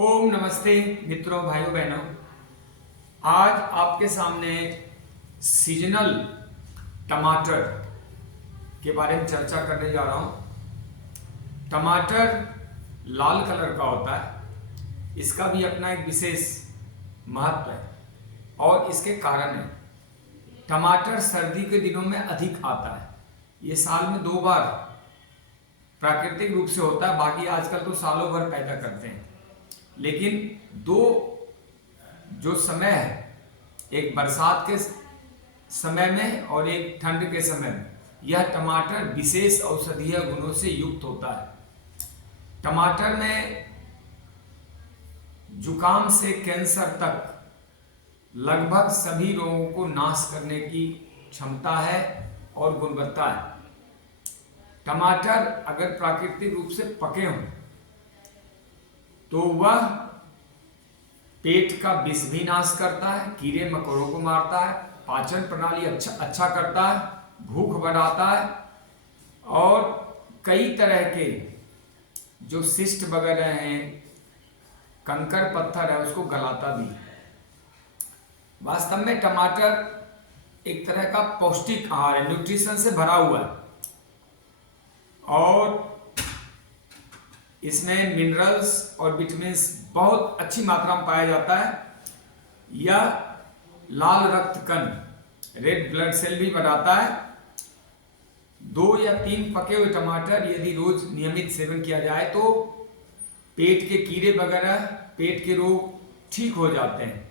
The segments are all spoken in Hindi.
ओम नमस्ते मित्रों, भाइयों बहनों। आज आपके सामने सीजनल टमाटर के बारे में चर्चा करने जा रहा हूँ। टमाटर लाल कलर का होता है। इसका भी अपना एक विशेष महत्व है और इसके कारण है। टमाटर सर्दी के दिनों में अधिक आता है। ये साल में 2 बार प्राकृतिक रूप से होता है, बाकी आजकल तो सालों भर पैदा करते हैं। लेकिन दो जो समय है, एक बरसात के समय में और एक ठंड के समय में, यह टमाटर विशेष औषधीय गुणों से युक्त होता है। टमाटर में जुकाम से कैंसर तक लगभग सभी रोगों को नाश करने की क्षमता है और गुणवत्ता है। टमाटर अगर प्राकृतिक रूप से पके हों तो वह पेट का विष भी नाश करता है, कीड़े मकोड़ों को मारता है, पाचन प्रणाली अच्छा करता है, भूख बढ़ाता है और कई तरह के जो शिष्ट वगैरह हैं, कंकड़ पत्थर है, उसको गलाता भी। वास्तव में टमाटर एक तरह का पौष्टिक आहार है, न्यूट्रिशन से भरा हुआ है और इसमें मिनरल्स और विटामिन्स बहुत अच्छी मात्रा में पाया जाता है। यह लाल रक्त कण, रेड ब्लड सेल भी बढ़ाता है। 2 या 3 पके हुए टमाटर यदि रोज नियमित सेवन किया जाए तो पेट के कीड़े वगैरह, पेट के रोग ठीक हो जाते हैं।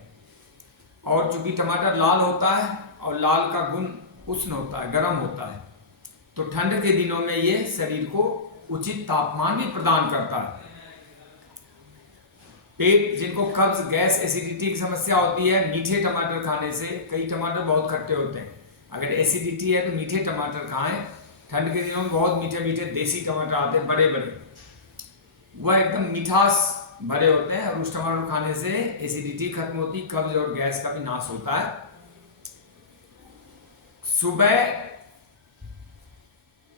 और चूंकि टमाटर लाल होता है और लाल का गुण उष्ण होता है, गर्म होता है, तो ठंड के दिनों में ये शरीर को उचित तापमान भी प्रदान करता है। पेट जिनको कब्ज, गैस, एसिडिटी की समस्या होती है, मीठे टमाटर खाने से, कई टमाटर बहुत खट्टे होते हैं, अगर एसिडिटी है तो मीठे टमाटर खाएं। ठंड के दिनों में बहुत मीठे मीठे देसी टमाटर आते हैं, बड़े बड़े, वह एकदम मिठास भरे होते हैं और उस टमाटर खाने से एसिडिटी खत्म होती, कब्ज और गैस का भी नाश होता है। सुबह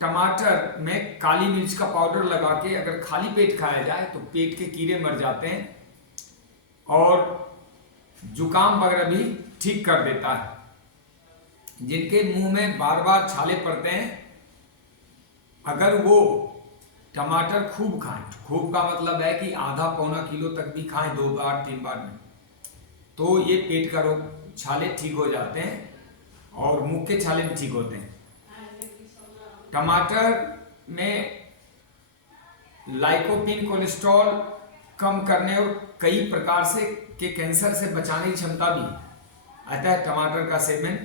टमाटर में काली मिर्च का पाउडर लगा के अगर खाली पेट खाया जाए तो पेट के कीड़े मर जाते हैं और जुकाम वगैरह भी ठीक कर देता है। जिनके मुंह में बार बार छाले पड़ते हैं, अगर वो टमाटर खूब खाएं, खूब का मतलब है कि आधा पौना किलो तक भी खाएं 2 बार 3 बार में, तो ये पेट का रोग, छाले ठीक हो जाते हैं और मुंह के छाले भी ठीक होते हैं। टमाटर में लाइकोपीन कोलेस्ट्रॉल कम करने और कई प्रकार से के कैंसर से बचाने की क्षमता भी, अतः टमाटर का सेवन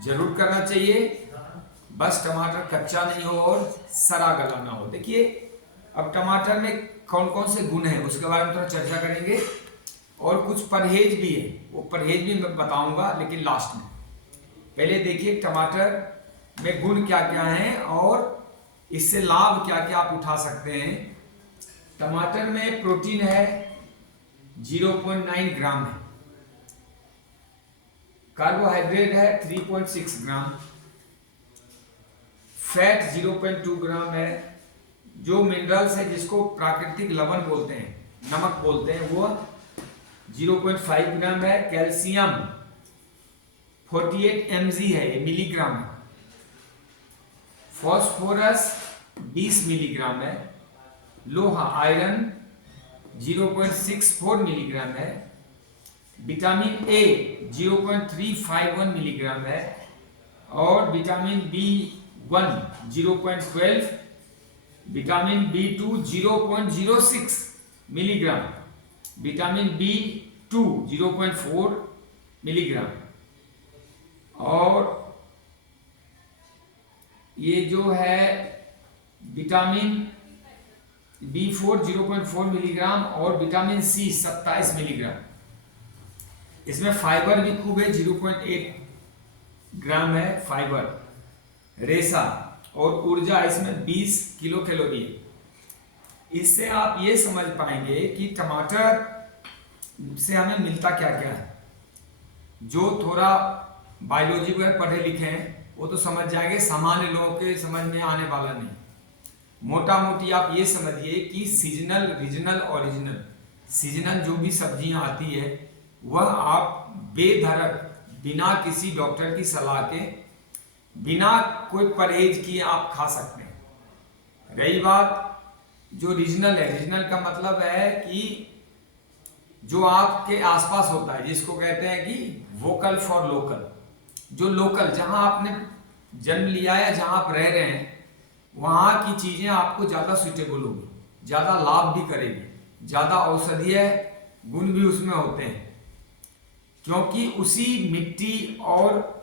जरूर करना चाहिए। बस टमाटर कच्चा नहीं हो और सड़ा गला ना हो। देखिए, अब टमाटर में कौन कौन से गुण हैं उसके बारे में थोड़ा चर्चा करेंगे और कुछ परहेज भी है, वो परहेज भी मैं बताऊंगा लेकिन लास्ट में। पहले देखिए टमाटर में गुण क्या क्या हैं और इससे लाभ क्या क्या आप उठा सकते हैं। टमाटर में प्रोटीन है 0.9 ग्राम है, कार्बोहाइड्रेट है 3.6 ग्राम, फैट 0.2 ग्राम है, जो मिनरल्स है जिसको प्राकृतिक लवण बोलते हैं, नमक बोलते हैं, वो 0.5 ग्राम है, कैल्शियम 48 mg है, ये मिलीग्राम है, फॉस्फोरस 20 मिलीग्राम है, लोहा आयरन 0.64 मिलीग्राम है, विटामिन ए 0.351 मिलीग्राम है और vitamin B1 0.12, vitamin B2 0.06 milligram, vitamin B2 0.4 milligram और ये जो है विटामिन B4 0.4 मिलीग्राम और विटामिन C 27 मिलीग्राम। इसमें फाइबर भी खूब है, 0.8 ग्राम है फाइबर, रेशा और ऊर्जा इसमें 20 किलो कैलोरी है। इससे आप ये समझ पाएंगे कि टमाटर से हमें मिलता क्या क्या है। जो थोड़ा बायोलॉजी वगैरह पढ़े लिखे हैं वो तो समझ जाएंगे, सामान्य लोगों के समझ में आने वाला नहीं। मोटा मोटी आप ये समझिए कि सीजनल, रीजनल, ओरिजिनल सीजनल जो भी सब्जियां आती है वह आप बेधड़क बिना किसी डॉक्टर की सलाह के, बिना कोई परहेज किए आप खा सकते हैं। रही बात जो रीजनल है, रीजनल का मतलब है कि जो आपके आसपास होता है, जिसको कहते हैं कि वोकल फॉर लोकल। जो लोकल, जहां आपने जन्म लिया है, जहां आप रह रहे हैं, वहां की चीजें आपको ज्यादा सुटेबल होगी, ज्यादा लाभ भी करेगी, ज्यादा औषधीय गुण भी उसमें होते हैं, क्योंकि उसी मिट्टी और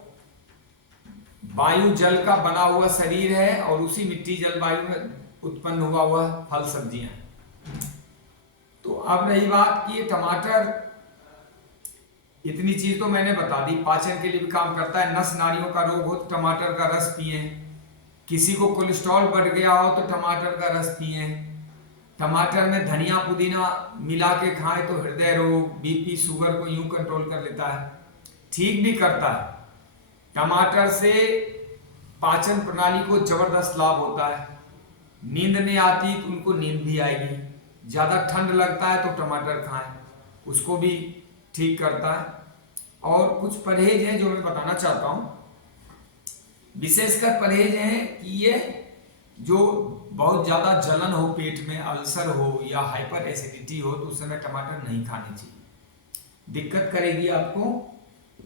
वायु जल का बना हुआ शरीर है और उसी मिट्टी जल वायु में उत्पन्न हुआ फल सब्जियां। तो अब रही बात कि ये टमाटर, इतनी चीज तो मैंने बता दी, पाचन के लिए भी काम करता है। नस नारियों का रोग हो तो टमाटर का रस पिए, किसी को कोलेस्ट्रॉल बढ़ गया हो तो टमाटर का रस पिए, टमाटर में धनिया पुदीना मिला के खाएं तो हृदय रोग, बीपी, शुगर को यूं कंट्रोल कर लेता है, ठीक भी करता है। टमाटर से पाचन प्रणाली को जबरदस्त लाभ होता है। नींद नहीं आती तो उनको नींद भी आएगी। ज्यादा ठंड लगता है तो टमाटर खाएं, उसको भी ठीक करता है। और कुछ परहेज हैं जो मैं बताना चाहता हूं। विशेषकर परहेज हैं कि ये जो बहुत ज्यादा जलन हो, पेट में अल्सर हो या हाइपर एसिडिटी हो, तो उस समय टमाटर नहीं खाने चाहिए, दिक्कत करेगी आपको।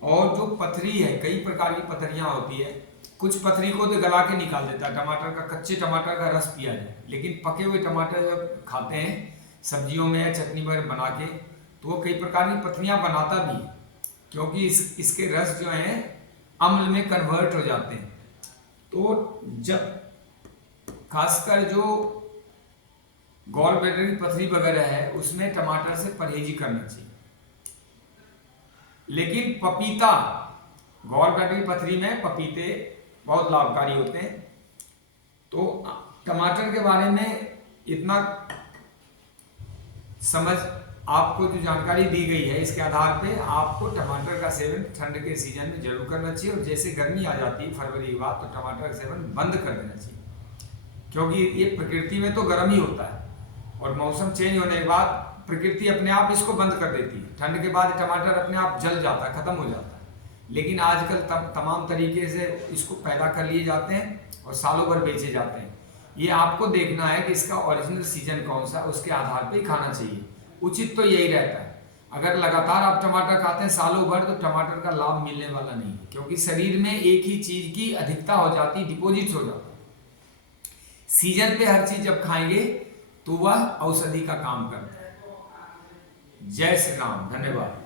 और जो पथरी है, कई प्रकार की पथरियां होती है, कुछ पथरी को तो गला के निकाल देता है टमाटर का, कच्चे टमाटर का रस पिया जाए। लेकिन पके हुए टमाटर जब खाते हैं सब्जियों में या चटनी में बना के, तो वो कई प्रकार की पथरियां बनाता भी है, क्योंकि इसके रस जो हैं अम्ल में कन्वर्ट हो जाते हैं। तो जब खासकर जो गॉल ब्लैडर की पथरी वगैरह है, उसमें टमाटर से परहेजी करना चाहिए। लेकिन पपीता, गॉल ब्लैडर की पथरी में पपीते बहुत लाभकारी होते हैं। तो टमाटर के बारे में इतना समझ, आपको जो जानकारी दी गई है, इसके आधार पे आपको टमाटर का सेवन ठंड के सीजन में जरूर करना चाहिए। और जैसे गर्मी आ जाती है फरवरी के बाद, तो टमाटर का सेवन बंद कर देना चाहिए, क्योंकि ये प्रकृति में तो गर्म ही होता है और मौसम चेंज होने के बाद प्रकृति अपने आप इसको बंद कर देती है। ठंड के बाद टमाटर अपने आप जल जाता है, खत्म हो जाता है। लेकिन आजकल तमाम तरीके से इसको पैदा कर लिए जाते हैं और सालों भर बेचे जाते हैं। ये आपको देखना है कि इसका ओरिजिनल सीजन कौन सा, उसके आधार पे खाना चाहिए। उचित तो यही रहता है। अगर लगातार आप टमाटर खाते हैं सालों भर, तो टमाटर का लाभ मिलने वाला नहीं है, क्योंकि शरीर में एक ही चीज की अधिकता हो जाती, डिपोजिट हो जाता है। सीजन पे हर चीज जब खाएंगे तो वह औषधि का काम करता है। जय श्री राम, धन्यवाद।